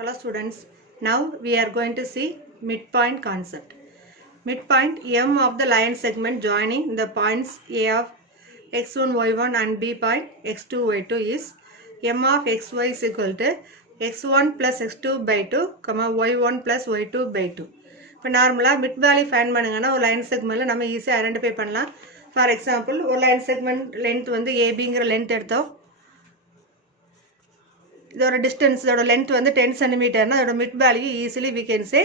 Hello students, now we are going to see midpoint concept. Midpoint, M of the line segment joining the points A of x1, y1 and B point x2, y2 is M of xy is equal to x1 plus x2 by 2, y1 plus y2 by 2. இப்போ நார்மலாக mid value find பண்ணுங்கன்னா ஒரு line செக்மெண்ட்டில் நம்ம ஈஸியாக identify பண்ணலாம். For example ஒரு line segment length வந்து ஏபிங்கிற லென்த் எடுத்தோம். இதோட டிஸ்டன்ஸ் இதோட லென்த் வந்து 10 சென்டிமீட்டர்னா அதோட mid value easily we can say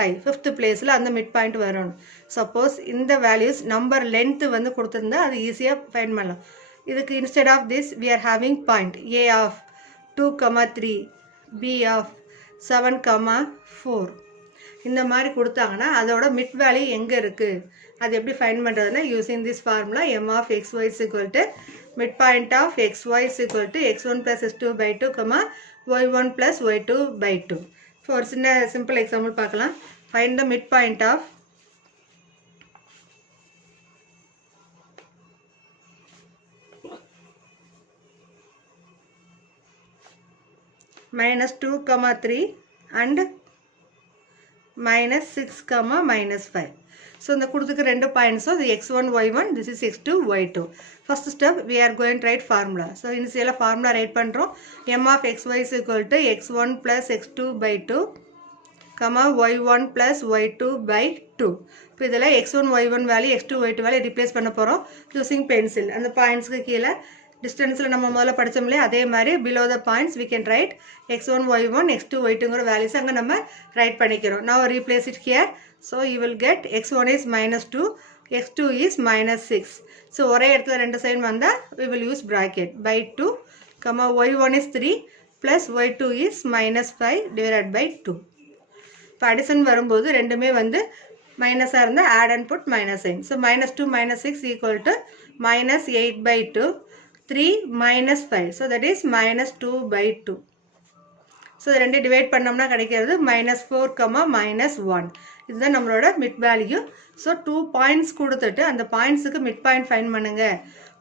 5. Fifth பிளேஸில் அந்த மிட் பாயிண்ட் வரணும். சப்போஸ் இந்த வேல்யூஸ் நம்பர் லென்த் வந்து கொடுத்துருந்தா அது ஈஸியாக ஃபைண்ட் பண்ணலாம். இதுக்கு instead of this we are having point A of 2,3 B of 7,4 இந்த மாதிரி கொடுத்தாங்கன்னா அதோட மிட் வேல்யூ எங்கே இருக்குது அது எப்படி ஃபைண்ட் பண்ணுறதுன்னா using this formula M of xy is equal to midpoint of xy is equal to x1 plus x2 by 2, y1 plus y2 by 2. For ஒரு சின்ன simple example பார்க்கலாம். Find the midpoint of -2,3 and -6, -5. So இந்த கொடுத்துக்கு ரெண்டு பாயிண்ட்ஸோ இது x1 y1 this is x2 y2. First step we are going to write formula. So initial formula write பண்ணுறோம். M of xy is equal to x1 plus x2 by 2, y1 plus y2 by 2. இப்போ இதில் x1 y1 value x2 y2 value replace பண்ண போகிறோம் using pencil. அந்த பாயிண்ட்ஸ்க்கு கீழே டிஸ்டன்ஸில் நம்ம முதல்ல படித்தோம்லையே அதே மாதிரி below the points we can write x1 y1 x2 y2ங்கிற வேல்யூஸ் அங்கே நம்ம ரைட் பண்ணிக்கிறோம். now replace it here. So you will get x1 is -2, x2 is -6. So ஒரே இடத்துல ரெண்டு சைன் வந்தால் we will use bracket by 2, y1 is 3 plus y2 is -5 divided by 2. இப்போ addition வரும்போது ரெண்டுமே வந்து மைனஸாக இருந்தால் add and put minus sign. So -2 -6 equal to -8 by 2, 3 -5. So that is -2 by 2. So இது ரெண்டு டிவைட் பண்ணோம்னா கிடைக்கிறது -4, -1. இதுதான் நம்மளோட மிட் வேல்யூ. ஸோ 2 பாயிண்ட்ஸ் கொடுத்துட்டு அந்த பாயிண்ட்ஸுக்கு மிட் பாயிண்ட் ஃபைன் பண்ணுங்க.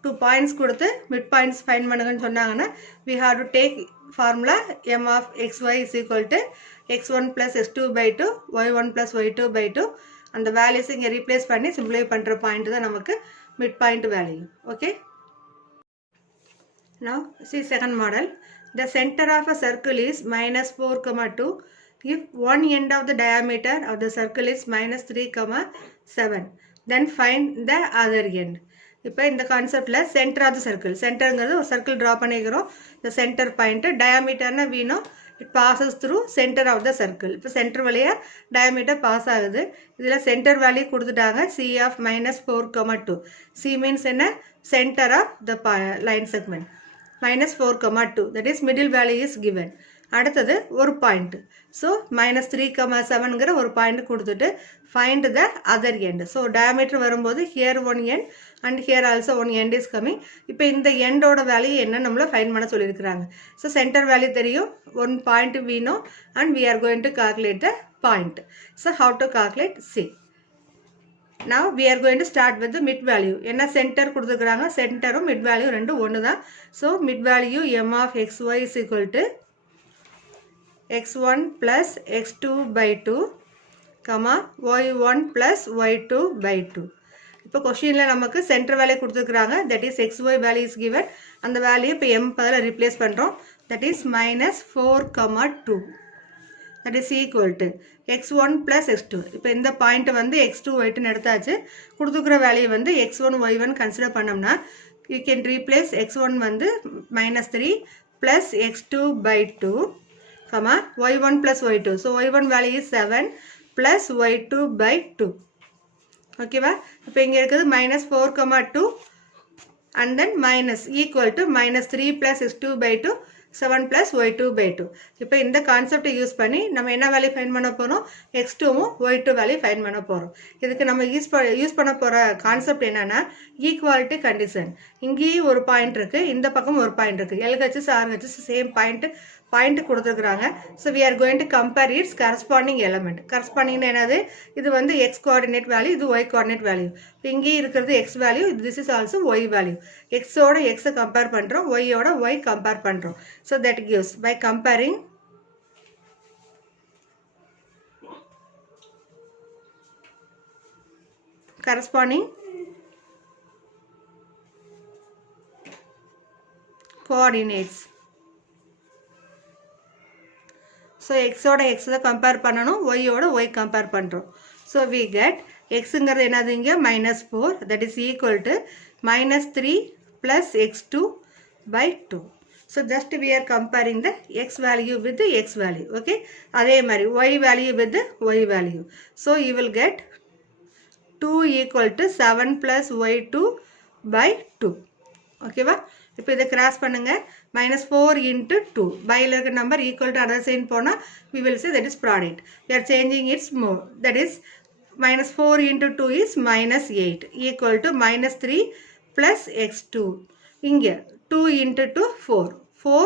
2 பாயிண்ட்ஸ் கொடுத்து மிட் பாயிண்ட்ஸ் ஃபைன் பண்ணுங்கன்னு சொன்னாங்கன்னா we have to take formula m of xy is equal to x1 plus x2 by 2, y1 plus y2 by 2. அந்த வேல்யூஸ் இங்கே replace பண்ணி simplify பண்ணுற பாயிண்ட் தான் நமக்கு mid point value. Okay, now see second model. The center of a circle is -4, 2 if one end of the diameter of the circle is -3, 7. Then find the other end. இப்போ இந்த கான்செப்டில் center of the circle, சென்டருங்கிறது ஒரு circle draw பண்ணிக்கிறோம். இந்த center point டயாமீட்டர்னா வீணோ it passes through center of the circle. இப்போ சென்டர் வழியாக டயாமீட்டர் பாஸ் ஆகுது. இதில் சென்டர் வேல்யூ கொடுத்துட்டாங்க C of -4, 2. C மீன்ஸ் என்ன? Center of the line segment. -4, 2 that is middle value is given. அடுத்தது ஒரு பாயிண்ட். ஸோ -3, 7ங்கிற ஒரு பாயிண்ட் கொடுத்துட்டு find the other end. So diameter வரும்போது here one end and here also one end is coming. இப்போ இந்த எண்டோட வேல்யூ என்ன நம்மளை ஃபைண்ட் பண்ண சொல்லியிருக்கிறாங்க. ஸோ சென்டர் வேல்யூ தெரியும், one point we know and we are going to calculate the point. So how to calculate? See, now we are going to start with the mid value. என்ன centre கொடுத்துருக்குறாங்க, சென்டரும் mid value ரெண்டும் ஒன்று தான். So mid value m of xy is equal to x1 plus x2 by 2, y1 plus y2 by 2. இப்போ கொஸ்டினில் நமக்கு centre value கொடுத்துருக்குறாங்க, that is xy value is given. அந்த வேல்யூ இப்போ m பதில் ரிப்ளேஸ் பண்ணுறோம், that is -4, 2. that is equal to x1 plus x2. இப்போ இந்த பாயிண்ட் வந்து x2 y2 எடுத்தாச்சு. கொடுத்துக்கிற வேல்யூ வந்து x1 y1 கன்சிடர் பண்ணோம்னா you can replace x1 வந்து -3 plus x2 by 2, y1 plus y2. So y1 value is 7 plus y2 by 2. ஓகேவா? இப்போ இங்கே இருக்குது -4, 2 and then minus equal to -3 plus x2 by 2, 7 plus y2 by 2. இப்போ இந்த கான்செப்டை use பண்ணி நம்ம என்ன வேல்யூ ஃபைண்ட் பண்ண போகிறோம்? x2வும் y2 வேல்யூ ஃபைண்ட் பண்ண போகிறோம். இதுக்கு நம்ம யூஸ் பண்ண போகிற கான்செப்ட் என்னென்னா ஈக்குவாலிட்டி கண்டிஷன். இங்கேயும் ஒரு பாயிண்ட் இருக்குது, இந்த பக்கம் ஒரு பாயிண்ட் இருக்குது. LHS RHS சேம் பாயிண்ட் கொடுத்துருக்குறாங்க. So we are going to compare its corresponding element. கரஸ்பாண்டிங்னா என்னது? இது வந்து x கோஆர்டினேட் வேல்யூ, இது y கோஆர்டினேட் வேல்யூ. இங்கேயும் இருக்கிறது x value, this is also y value. xோட x கம்பேர் பண்ணுறோம், yயோட y கம்பேர் பண்ணுறோம். So that gives by comparing corresponding coordinates. So x ஓட x compare பண்ணனும், y ஓட y compare பண்றோம். So we get x ங்கிறது என்னது இங்க -4, that is equal to -3 plus x2 by 2. So just we are comparing the x value with the x value. Okay, அதே மாதிரி y value with the y value. So you will get 2 equal to 7 plus y2 by 2. Okay வா? இப்போ இதை cross பண்ணுங்க. -4 into 2 பையில் இருக்க நம்பர் equal to other sign போனால் we will say that is product. We are changing its mode, that is -4 into 2 is -8 equal to -3 plus x2. இங்கே 2 into 2 4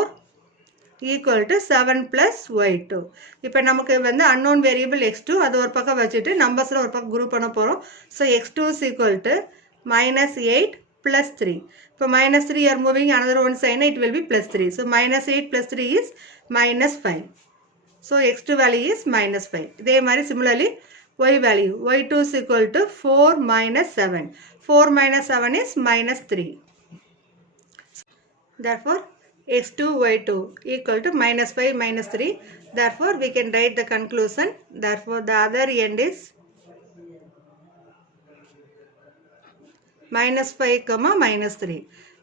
equal to 7 plus y2. இப்போ நமக்கு வந்து unknown variable x2 அது ஒரு பக்கம் வச்சுட்டு நம்பர்ஸில் ஒரு பக்கம் குரூப் பண்ண போகிறோம். So x2 is equal to -8 plus 3. இப்போ -3 are moving another one sign, it will be plus 3. So -8 plus 3 is -5. So x2 value is -5. இதே மாதிரி similarly y value, y2 is equal to 4 minus 7. 4 minus 7 is -3. Therefore x2 y2 equal to -5 -3. Therefore we can write the conclusion. Therefore the other end is -5, -3.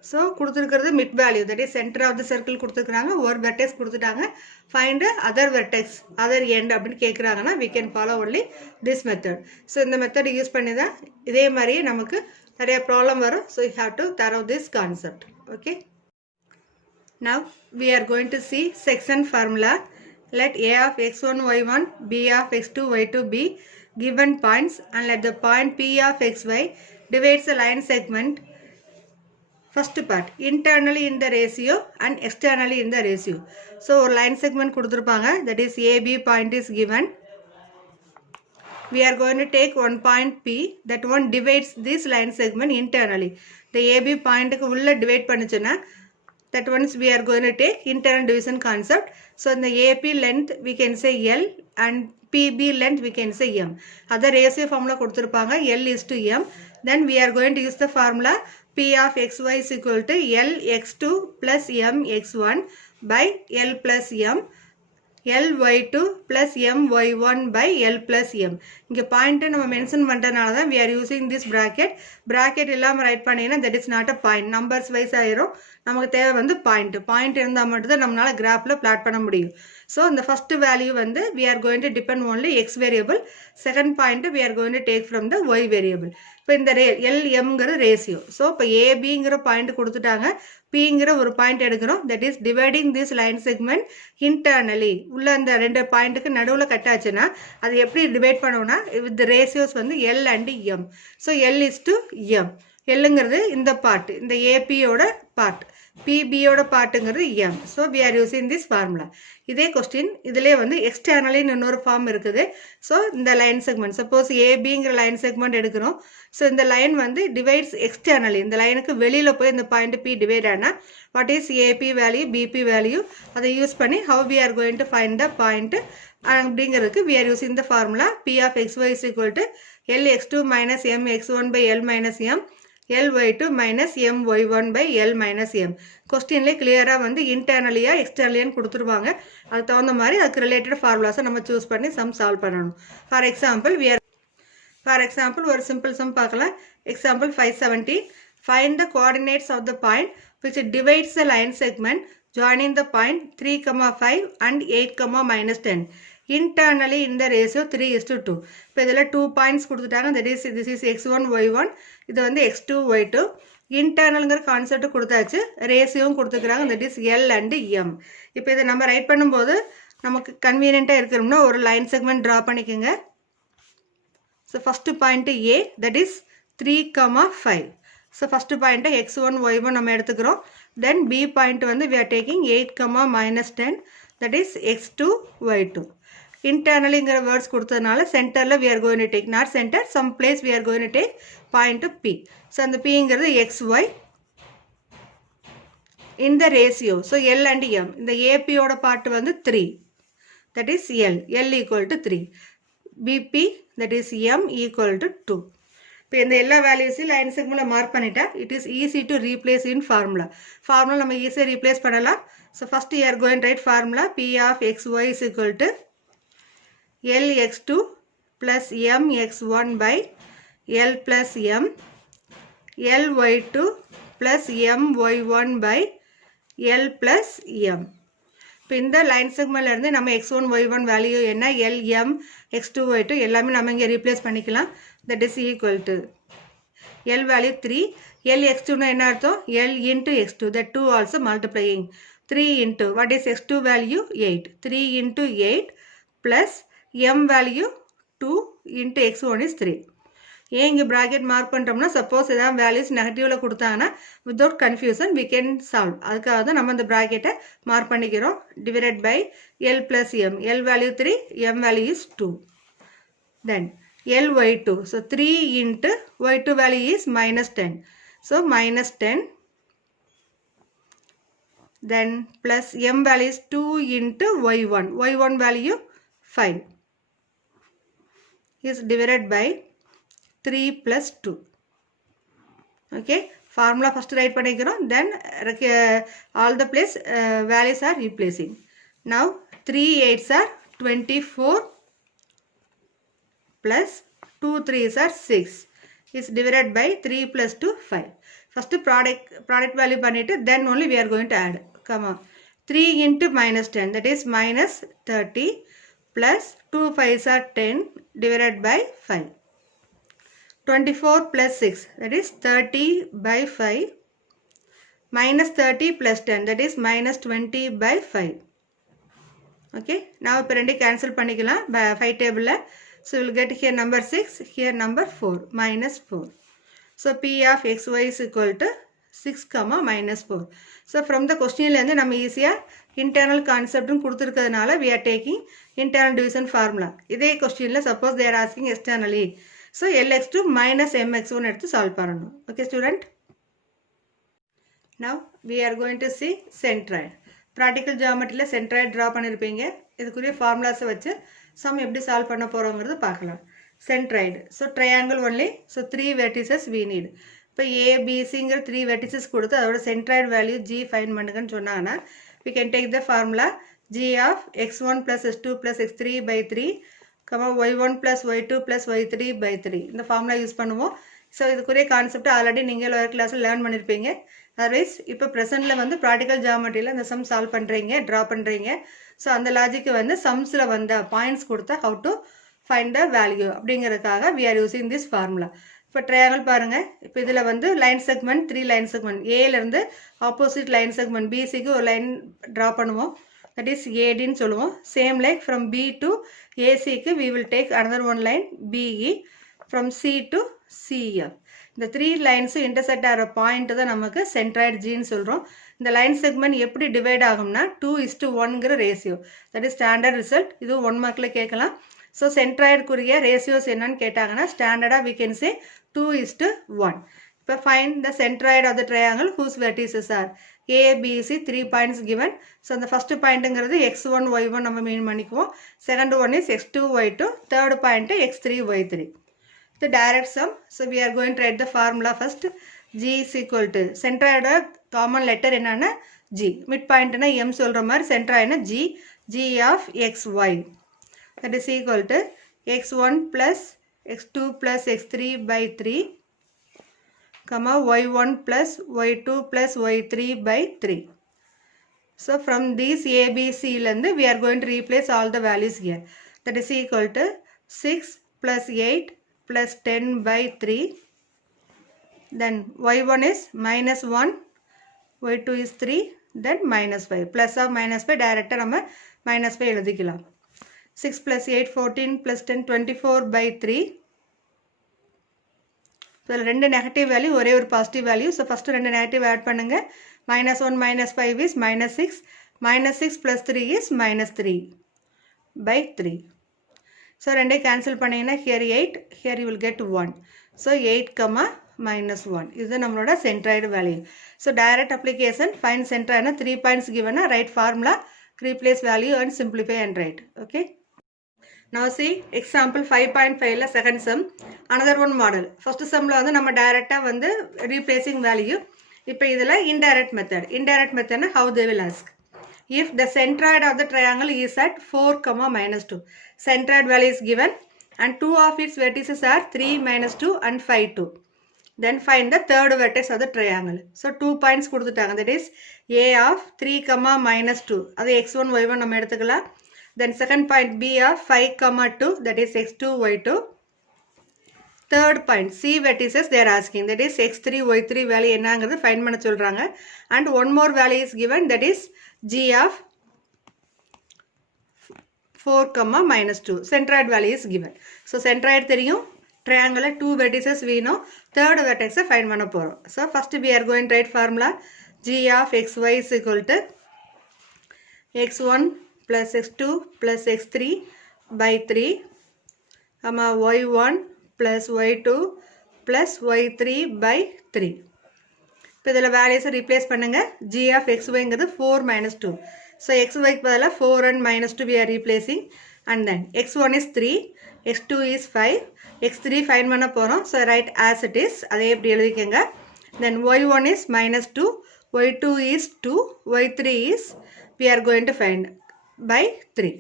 So கொடுத்திருக்கிறது mid value, that is center of the circle கொடுத்திருக்காங்க, ஒரு vertex கொடுத்துட்டாங்க. Find other vertex, other end அப்படின்னு கேட்குறாங்கன்னா we can follow only this method. So இந்த method use பண்ணி தான் இதே மாதிரியே நமக்கு நிறைய ப்ராப்ளம் வரும். So you have to thorough this concept. Okay. Now we are going to see section formula. Let a of x1 y1 b of x2 y2 be given points and let the point p of xy divides the line segment. First part, internally in the ratio and externally in the ratio. So ஒரு line segment கொடுத்திருப்பாங்க, that is AB point is given. We are going to take one point P, that one divides this line segment internally. The AB point க்கு உள்ள divide பண்ணுச்சுன்னா that ones we are going to take internal division concept. So in the AP length we can say L and PB length we can say M. Other ratio formula கொடுத்திருப்பாங்க, L is to M. Then we are going to use the formula P of xy is equal to L x2 plus M x1 by L plus M, L y2 plus M y1 by L plus M. இங்கே பாயிண்ட்டை நம்ம mention பண்ணுறதுனால தான் we are using this bracket. bracket இல்லாமல் right பண்ணிங்கன்னா that is not a point, numbers wise ஆயிரும். நமக்கு தேவை வந்து பாயிண்ட் இருந்தால் மட்டும்தான் நம்மளால் கிராஃபில் பிளாட் பண்ண முடியும். ஸோ இந்த ஃபஸ்ட்டு வேல்யூ வந்து we are going to depend only x variable. Second point we are going to take from the y variable. இப்போ இந்த LMங்கிற ரேஷியோ. ஸோ இப்போ ஏபிங்கிற பாயிண்ட் கொடுத்துட்டாங்க, பிங்கிற ஒரு பாயிண்ட் எடுக்கிறோம், that is dividing this line segment internally. உள்ள அந்த ரெண்டு பாயிண்ட்டுக்கு நடுவில் கட்டாச்சுன்னா அது எப்படி டிவைட் பண்ணுவோம்னா வித் ரேஷியோஸ் வந்து L and M. So L is to M. Lங்கிறது இந்த பார்ட், இந்த ஏபியோட பார்ட், பிபியோட பார்ட்டுங்கிறது M. So we are using this formula. இதே கொஸ்டின் இதிலே வந்து எக்ஸ்டர்னலின்னு இன்னொரு ஃபார்ம் இருக்குது. ஸோ இந்த லைன் செக்மெண்ட், சப்போஸ் ஏபிங்கிற லைன் செக்மெண்ட் எடுக்கிறோம். ஸோ இந்த லைன் வந்து டிவைட்ஸ் எக்ஸ்டர்னலி, இந்த லைனுக்கு வெளியில் போய் இந்த பாயிண்ட் பி டிவைட் ஆனால் what is AB value PB value, அதை யூஸ் பண்ணி how we are going to find the point அப்படிங்கிறதுக்கு we are using the formula P of xy is equal to L x2 minus M x1 by L minus M, L y2 minus M y1 by L minus M. கொஸ்டின்லேயே கிளியராக வந்து இன்டர்னலியா எக்ஸ்டர்னலியான்னு கொடுத்துருவாங்க. அது தகுந்த மாதிரி அதுக்கு related ஃபார்முலாஸை நம்ம choose பண்ணி some solve பண்ணணும். ஃபார் எக்ஸாம்பிள் ஒரு சிம்பிள் சம் பார்க்கலாம். Example 517. Find the coordinates of the point which divides the line segment joining the point 3, 5 and 8, -10. Internally in the ratio 3:2. இப்போ இதில் 2 பாயிண்ட்ஸ் கொடுத்துட்டாங்க, that is this is x1 y1, இது வந்து x2 y2. இன்டர்னல்ங்கிற concept கொடுத்தாச்சு, ரேஷியோவும் கொடுத்துக்கிறாங்க, that is L and M. இப்போ இதை நம்ம ரைட் பண்ணும்போது நமக்கு கன்வீனியண்ட்டாக இருக்கணும்னா ஒரு லைன் செக்மெண்ட் ட்ரா பண்ணிக்கோங்க. So first point A, that is 3, 5. So first பாயிண்ட்டை x1 y1 நம்ம எடுத்துக்கிறோம். தென் B பாயிண்ட் வந்து we are taking 8, -10, that is x2 y2. இன்டர்னலிங்கிற வேர்ட்ஸ் கொடுத்ததுனால சென்டரில் we are going to take, not center, some place we are going to take point P. So அந்த Pங்கிறது xy in the ratio. So L and M, இந்த APயோட part வந்து 3, that is L equal to 3. BP, that is M equal to 2. இப்போ இந்த எல்லா வேல்யூஸையும் line செக்மெண்ட்டில் mark பண்ணிட்டா it is easy to replace in formula. Formula நம்ம ஈஸியாக ரீப்ளேஸ் பண்ணலாம். So first you are going right formula P of xy is equal to Lx2 plus Mx1 by L plus M, Ly2 plus My1 by L plus M. இப்போ இந்த line செக்மெண்ட்ல இருந்து நம்ம x1 y1 value என்ன Lm x2 y2 எல்லாமே நம்ம இங்கே replace பண்ணிக்கலாம். That is equal to L value 3, L x2 என்ன அர்த்தம் L into x2, that 2 also multiplying 3 into what is x2 value 8, 3 into 8 plus M value 2 into x1 is 3. ஏன் இங்கே bracket mark பண்ணுறோம்னா suppose ஏதாவது வேல்யூஸ் நெகட்டிவில் கொடுத்தாங்கன்னா without confusion we can solve. அதுக்காக தான் நம்ம இந்த ப்ராக்கெட்டை மார்க் பண்ணிக்கிறோம். Divided by L plus M, L value 3, M value is 2. Then Ly2, so 3 into y2 value is minus 10. So minus 10. Then plus M value is 2 into y1. Y1 value 5 is divided by 3 plus 2. Okay, formula first write பண்ணிக்கிறோம். Then all the place values are replacing. Now 3 8s are 24 plus 2 3s are 6 is divided by 3 plus 2 5. First product value பண்ணிட்டு then only we are going to add. Come on, 3 into minus 10, that is minus 30 plus 2 5s are 10 divided by 5. 24 plus 6, that is 30 by 5 minus 30 plus 10, that is minus 20 by 5. Okay, now இப்போ ரெண்டு cancel பண்ணிக்கலாம் 5 table. So we will get here number 6, here number 4, minus 4. So P of xy is equal to 6, minus 4. So from the question ல இருந்து நம்ம ஈஸியா internal concept கொடுத்திருக்கிறதுனால we are taking internal division formula. இதே questionல suppose they are asking externally. So Lx2 minus Mx1 எடுத்து solve பண்ணணும். Okay student? Now we are going to see centroid. Practical geometryல centroid draw பண்ணிருப்பீங்க. இதுக்குரிய formulas வச்சு sum எப்படி solve பண்ண போறோம்ங்கிறது பார்க்கலாம். Centroid. So triangle only. So 3 vertices we need. இப்போ A, B, Cங்கிற 3 vertices கொடுத்து அதோட centroid value G find பண்ணுங்கன்னு சொன்னாங்கன்னா we can take the formula G of x1 plus x2 plus x3 by 3, y1 plus y2 plus y3 by 3. இந்த formula use பண்ணுவோம். So இதுக்குரிய concept already நீங்கள் lower கிளாஸில் learn பண்ணியிருப்பீங்க. அதர்வைஸ் இப்போ ப்ரெசென்ட்டில் வந்து ப்ராக்டிக்கல் ஜியாமெட்ரியில் இந்த சம் சால்வ் பண்ணுறீங்க, ட்ரா பண்ணுறீங்க. ஸோ அந்த லாஜிக்கு வந்து சம்ஸில் வந்த பாயிண்ட்ஸ் கொடுத்தா how to find the value அப்படிங்கிறதுக்காக we are using this formula. இப்போ ட்ரையாங்கிள் பாருங்கள். இப்போ இதில் வந்து லைன் செக்மெண்ட் 3 லைன் செக்மெண்ட் ஏலேருந்து ஆப்போசிட் லைன் செக்மெண்ட் பிசிக்கு ஒரு லைன் ட்ரா பண்ணுவோம். that is AD ன்னு சொல்லுவோம். Same like from B to AC க்கு we will take another one line BE, from C to CF. இந்த 3 lines intersect ஆகிற point தான் நமக்கு சென்ட்ராய்டு ஜின்னு சொல்கிறோம். இந்த லைன் செக்மெண்ட் எப்படி டிவைட் ஆகும்னா 2:1ங்கிற ratio, that is standard result. இது 1 மார்க்கில் கேட்கலாம். ஸோ சென்ட்ராய்டுக்குரிய ரேஷியோஸ் என்னன்னு கேட்டாங்கன்னா ஸ்டாண்டர்டாக we can say 2:1. இப்போ find the centroid of the triangle whose vertices are A, B, C, 3 points given. So the first pointங்கிறது x1 y1 நம்ம மீன் பண்ணிக்குவோம். Second one is x2 y2, third point x3 y3. The direct sum. So we are going to write the formula first. G is equal to centroid common letter என்னன்னா G. Mid point னா M சொல்ற மாதிரி centroid னா G. G of xy. That is equal to x1 plus x2 plus x3 by 3. y1 plus y2 plus y3 by 3. So from these A, B, C we are going to replace all the values here. That is equal to 6 plus 8 plus 10 by 3. Then y1 is minus 1, y2 is 3, then minus 5. Plus or minus 5 direct நம்ம minus 5 எழுதிக்கலாம். 6 plus 8 14 plus 10 24 by 3. So ரெண்டு negative value ஒரே ஒரு positive value. So first ரெண்டு negative add பண்ணுங்க. -1 -5 is -6. -6 plus 3 is -3 by 3. ஸோ ரெண்டே cancel பண்ணிங்கன்னா here 8, here you will get 1. ஸோ 8, -1. இது நம்மளோட centroid value. So direct application find சென்ட்ராய்டுனா 3 பாயிண்ட்ஸ் கிவனா write formula, replace value and simplify and write. Okay. Now see example 5.5 la second sum, another one model. First sum la வந்து நம்ம டைரக்ட்டா வந்து replacing value. இப்போ இதல indirect method na how they will ask. If the centroid of the triangle is at 4, -2, centroid value is given and two of its vertices are 3, -2 and 5, 2. Then find the third vertex of the triangle. So 2 points கொடுத்துட்டாங்க. That is A of 3, -2. அது x1, y1 நம்ம எடுத்துக்கலாம். Then second point B of 5, 2. That is x2, y2. Third point C vertices they are asking. That is x3, y3 value என்னங்கிறது find பண்ண சொல்றாங்க. And one more value is given. That is G of 4, -2. Centroid value is given. So centroid தெரியும். Triangle 2 vertices we know. Third vertex find பண்ண போறோம். So first we are going to write formula. G of xy is equal to x1 plus x2 plus x3 by 3, y1 plus y2 plus y3 by 3. இப்போ இதில் வேல்யூஸை replace பண்ணுங்க. G of xyங்கிறது 4 -2. So xyக்கு பதிலாக 4 and -2 we are replacing. And then x1 is 3, x2 is 5, x3 find பண்ண போகிறோம். So write as it is. அதே எப்படி எழுதிக்கங்க. Then y1 is -2, y2 is 2, y3 is we are going to find by 3.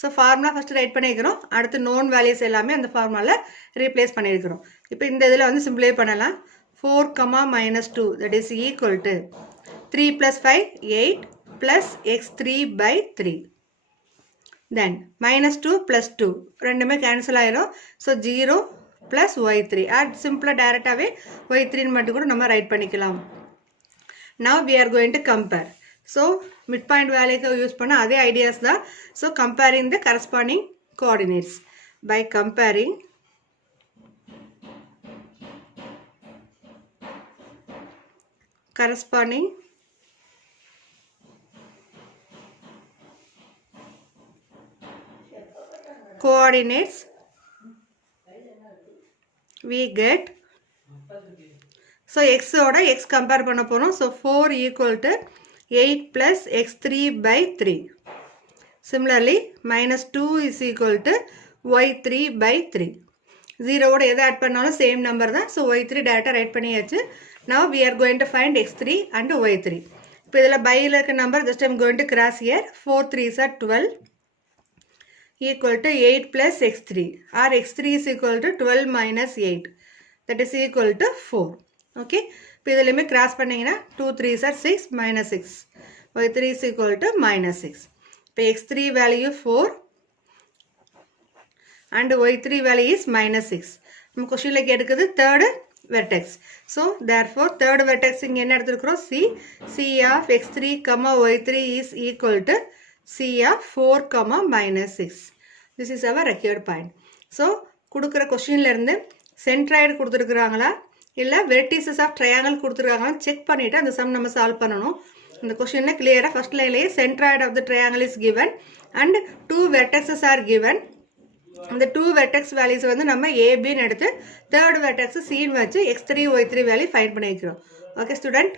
So formula first write பண்ணிக்கிறோம். அடுத்து known values எல்லாமே அந்த formula replace பண்ணியிருக்கிறோம். இப்போ இந்த இதில் வந்து simplify பண்ணலாம். 4, -2 that is equal to 3 plus 5, 8 plus x3 by 3. Then -2 plus 2 ரெண்டுமே cancel ஆயிரும். So 0 plus y3. Add simple directly y3 மட்டும் கூட நம்ம write பண்ணிக்கலாம். Now we are going to compare. So midpoint value use பண்ண அதே ideas தான். So comparing the corresponding coordinates. By comparing corresponding coordinates we get. So x oda x compare பண்ண போறோம். So 4 equal to 8 plus x3 by 3. Similarly -2 is equal to y3 by 3. 0 ஓட எதை add பண்ணாலும் same number தான். So y3 டைரக்டா right பண்ணியாச்சு. Now we are going to find x3 and y3. இப்போ இதில் பையில் இருக்க number just I'm going to cross here. 4 3s are 12 equal to 8 plus x3 or x3 is equal to 12 minus 8. That is equal to 4. Okay. இப்போ இதிலுமே cross பண்ணிங்கன்னா 2 3s are 6 minus 6. y3 is equal to minus 6. இப்போ x3 value 4 and y3 value is minus 6. நம்ம கொஸ்டின்ல கேட்குது third vertex. So therefore third vertex இங்க என்ன எடுத்துக்கிறோம்? C. C of x3, y3 is equal to C of 4, minus 6. This is our required point. So கொடுக்கிற கொஸ்டின்ல இருந்து centroid கொடுத்துருக்குறாங்களா இல்லை vertices of triangle கொடுத்துருக்காங்களா செக் பண்ணிட்டு அந்த சம் நம்ம சால்வ் பண்ணணும். இந்த கொஸ்டின்ல கிளியராக first லைன்லேயே centroid of the triangle is given and two vertices are given. அந்த 2 vertex values வந்து நம்ம A, B எடுத்து third vertex C வச்சு x3, y3 value find பண்ணிக்கிறோம். Okay student.